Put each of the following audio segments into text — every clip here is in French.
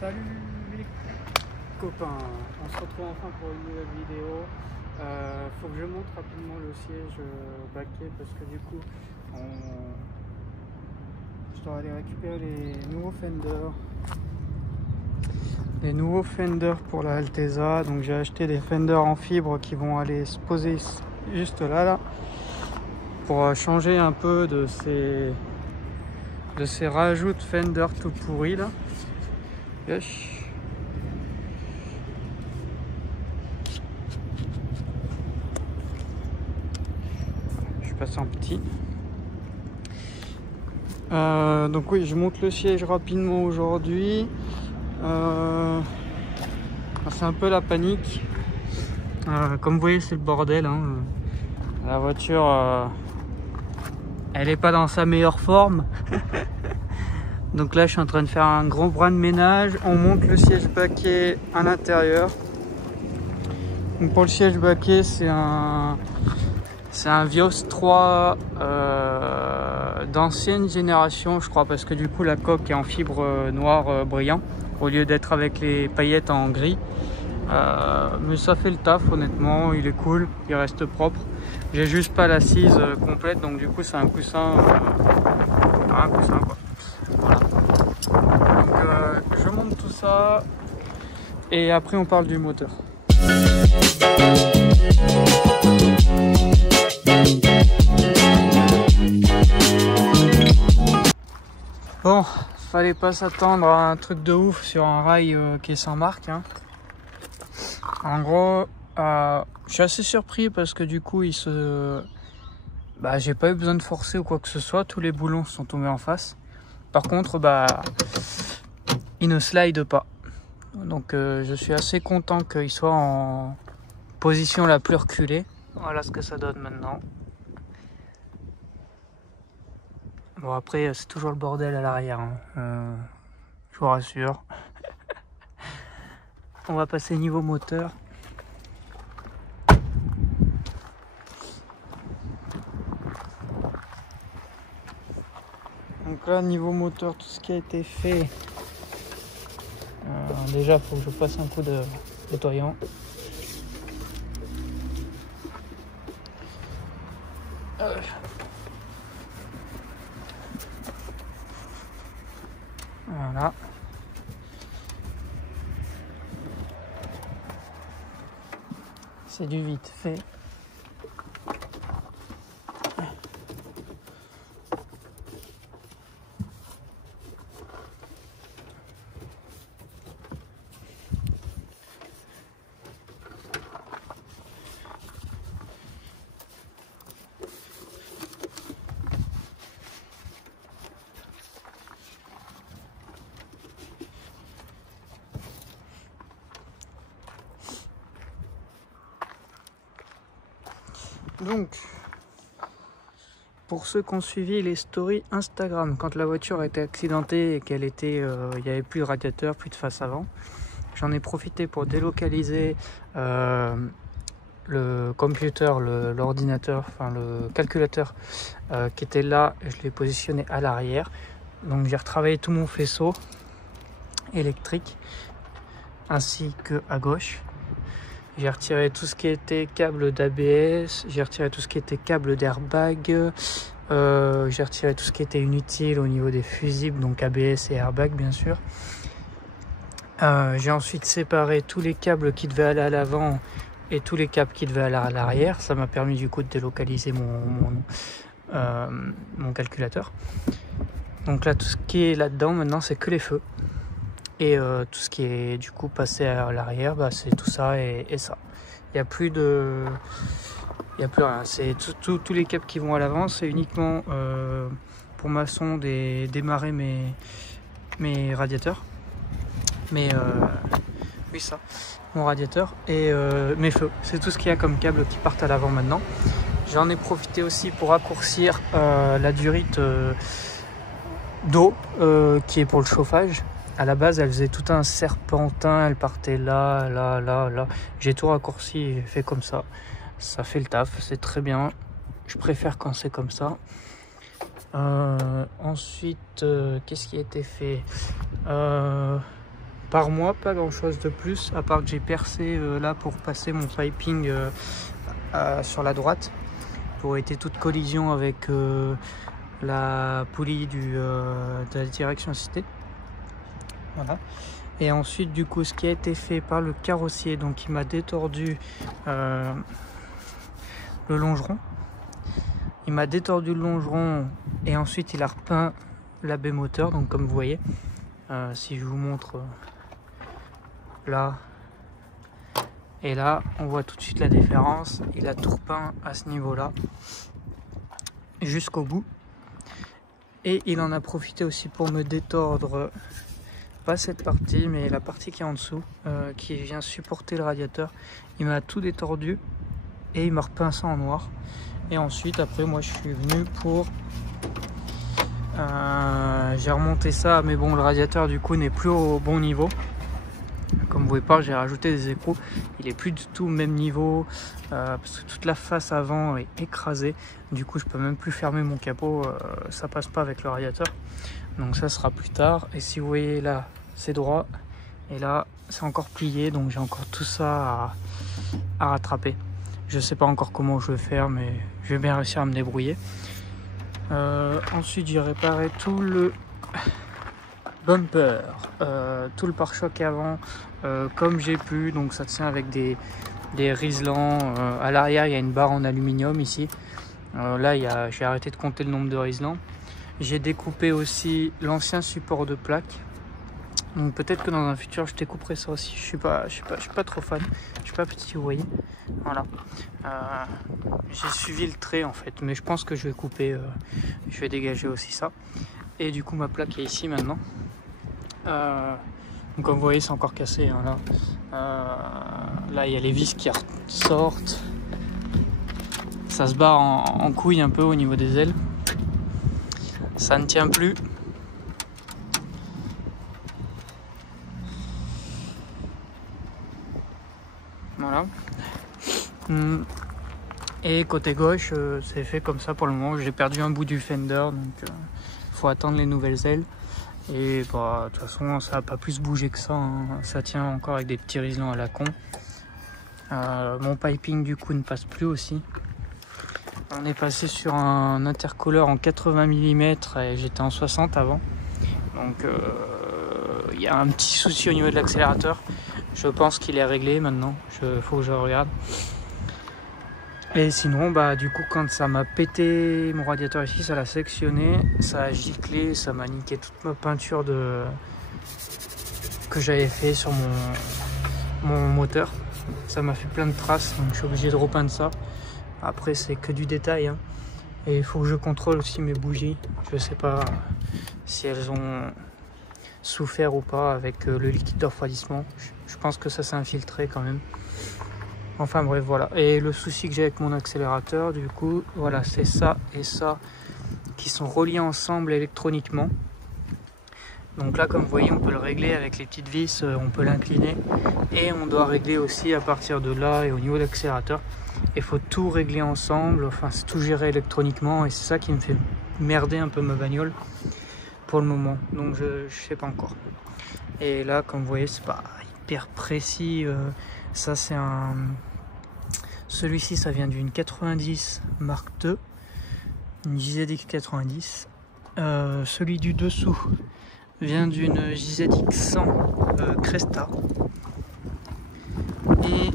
Salut les copains, on se retrouve enfin pour une nouvelle vidéo. Faut que je monte rapidement le siège baquet parce que du coup je dois aller récupérer les nouveaux fenders pour la Alteza. Donc j'ai acheté des fenders en fibre qui vont aller se poser juste là pour changer un peu de ces rajouts de fender tout pourris là. Yes. Je passe en petit. Donc oui, je monte le siège rapidement aujourd'hui. C'est un peu la panique. Comme vous voyez, c'est le bordel, hein. La voiture, elle n'est pas dans sa meilleure forme. Donc là, je suis en train de faire un grand bras de ménage. On monte le siège baquet à l'intérieur. Donc pour le siège baquet, c'est un Vios 3 d'ancienne génération, je crois, parce que du coup la coque est en fibre noir brillant au lieu d'être avec les paillettes en gris. Mais ça fait le taf, honnêtement, il est cool, il reste propre. J'ai juste pas l'assise complète, donc du coup c'est un coussin, quoi. Voilà. Donc je monte tout ça et après on parle du moteur. Bon, fallait pas s'attendre à un truc de ouf sur un rail qui est sans marque, hein. En gros, je suis assez surpris parce que du coup, j'ai pas eu besoin de forcer ou quoi que ce soit. Tous les boulons sont tombés en face. Par contre, il ne slide pas. Donc, je suis assez content qu'il soit en position la plus reculée. Voilà ce que ça donne maintenant. Bon, après, c'est toujours le bordel à l'arrière, hein. Je vous rassure. On va passer niveau moteur. Donc là, niveau moteur, tout ce qui a été fait. Déjà, il faut que je fasse un coup de nettoyant. Voilà. C'est du vite fait. Donc, pour ceux qui ont suivi les stories Instagram, quand la voiture a été accidentée et qu'elle était, il n'y avait plus de radiateur, plus de face avant, j'en ai profité pour délocaliser le computer, l'ordinateur, enfin le calculateur qui était là. Je l'ai positionné à l'arrière. Donc j'ai retravaillé tout mon faisceau électrique ainsi que à gauche. J'ai retiré tout ce qui était câble d'ABS, j'ai retiré tout ce qui était câble d'airbag, j'ai retiré tout ce qui était inutile au niveau des fusibles, donc ABS et airbag bien sûr. J'ai ensuite séparé tous les câbles qui devaient aller à l'avant et tous les câbles qui devaient aller à l'arrière. Ça m'a permis du coup de délocaliser mon calculateur. Donc là, tout ce qui est là-dedans maintenant, c'est que les feux. Et tout ce qui est du coup passé à l'arrière, c'est tout ça et ça. Il n'y a plus rien. C'est tous les câbles qui vont à l'avant. C'est uniquement pour ma sonde et démarrer mes radiateurs. Oui, ça, mon radiateur et mes feux. C'est tout ce qu'il y a comme câble qui partent à l'avant maintenant. J'en ai profité aussi pour raccourcir la durite d'eau qui est pour le chauffage. À la base, elle faisait tout un serpentin, elle partait là. J'ai tout raccourci, j'ai fait comme ça. Ça fait le taf, c'est très bien. Je préfère quand c'est comme ça. Ensuite, qu'est-ce qui a été fait? par mois, pas grand chose de plus, à part que j'ai percé là pour passer mon piping sur la droite, pour éviter toute collision avec la poulie de la direction assistée. Voilà. Et ensuite, du coup, ce qui a été fait par le carrossier, donc il m'a détordu le longeron. Il m'a détordu le longeron et ensuite il a repeint la baie moteur. Donc comme vous voyez, si je vous montre là et là, on voit tout de suite la différence. Il a tout repeint à ce niveau-là jusqu'au bout. Et il en a profité aussi pour me détordre, pas cette partie, mais la partie qui est en dessous, qui vient supporter le radiateur. Il m'a tout détordu et il m'a repeint ça en noir. Et ensuite, après, moi, je suis venu pour... j'ai remonté ça, mais bon, le radiateur, du coup, n'est plus au bon niveau. Comme vous pouvez voir, j'ai rajouté des écrous. Il est plus du tout au même niveau, parce que toute la face avant est écrasée. Du coup, je peux même plus fermer mon capot. Ça passe pas avec le radiateur. Donc ça sera plus tard. Et si vous voyez là, c'est droit. Et là, c'est encore plié. Donc j'ai encore tout ça à rattraper. Je sais pas encore comment je vais faire, mais je vais bien réussir à me débrouiller. Ensuite, j'ai réparé tout le bumper, tout le pare-choc avant, comme j'ai pu. Donc ça tient avec des riselants. À l'arrière, il y a une barre en aluminium ici. Là, j'ai arrêté de compter le nombre de riselants. J'ai découpé aussi l'ancien support de plaque. Donc peut-être que dans un futur je découperai ça aussi. Je suis pas trop fan. Je suis pas petit, vous voyez. Voilà. J'ai suivi le trait en fait, mais je pense que je vais couper. Je vais dégager aussi ça. Et du coup ma plaque est ici maintenant. Donc comme vous voyez, c'est encore cassé. Hein, là, il y a les vis qui ressortent. Ça se barre en couille un peu au niveau des ailes. Ça ne tient plus. Voilà. Et côté gauche, c'est fait comme ça pour le moment. J'ai perdu un bout du fender, donc il faut attendre les nouvelles ailes. Et bah, de toute façon, ça va pas plus bouger que ça. Hein. Ça tient encore avec des petits riselants à la con. Mon piping du coup ne passe plus aussi. On est passé sur un intercooleur en 80 mm et j'étais en 60 avant. Donc il y a un petit souci au niveau de l'accélérateur. Je pense qu'il est réglé maintenant. Faut que je regarde. Et sinon, bah du coup, quand ça m'a pété mon radiateur ici, ça l'a sectionné, ça a giclé, ça m'a niqué toute ma peinture que j'avais fait sur mon moteur. Ça m'a fait plein de traces, donc je suis obligé de repeindre ça. Après, c'est que du détail, hein. Et il faut que je contrôle aussi mes bougies. Je sais pas si elles ont souffert ou pas avec le liquide de refroidissement. Je pense que ça s'est infiltré quand même. Enfin bref, voilà. Et le souci que j'ai avec mon accélérateur, du coup, voilà, c'est ça et ça qui sont reliés ensemble électroniquement. Donc là, comme vous voyez, on peut le régler avec les petites vis, on peut l'incliner. Et on doit régler aussi à partir de là et au niveau de l'accélérateur. Il faut tout régler ensemble, enfin c'est tout géré électroniquement et c'est ça qui me fait merder un peu ma bagnole pour le moment. Donc je sais pas encore. Et là, comme vous voyez, c'est pas hyper précis. Ça c'est un... Celui-ci, ça vient d'une 90 Mark II, une JZX 90. Celui du dessous vient d'une JZX 100 Cresta. Et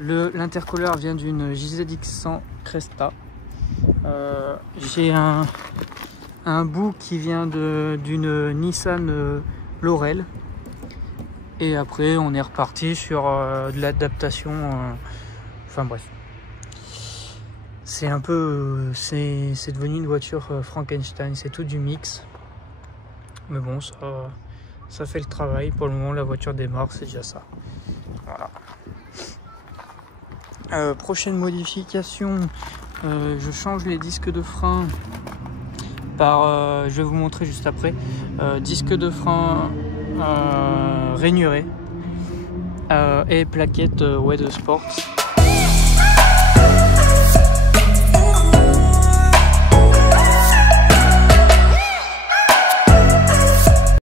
l'intercooleur vient d'une JZX 100 Cresta. J'ai un bout qui vient d'une Nissan Laurel. Et après on est reparti sur de l'adaptation, enfin bref. C'est un peu, c'est devenu une voiture Frankenstein, c'est tout du mix. Mais bon, ça fait le travail. Pour le moment, la voiture démarre, c'est déjà ça. Voilà. Prochaine modification, je change les disques de frein par, je vais vous montrer juste après, disque de frein rainuré et plaquettes Wed Sports.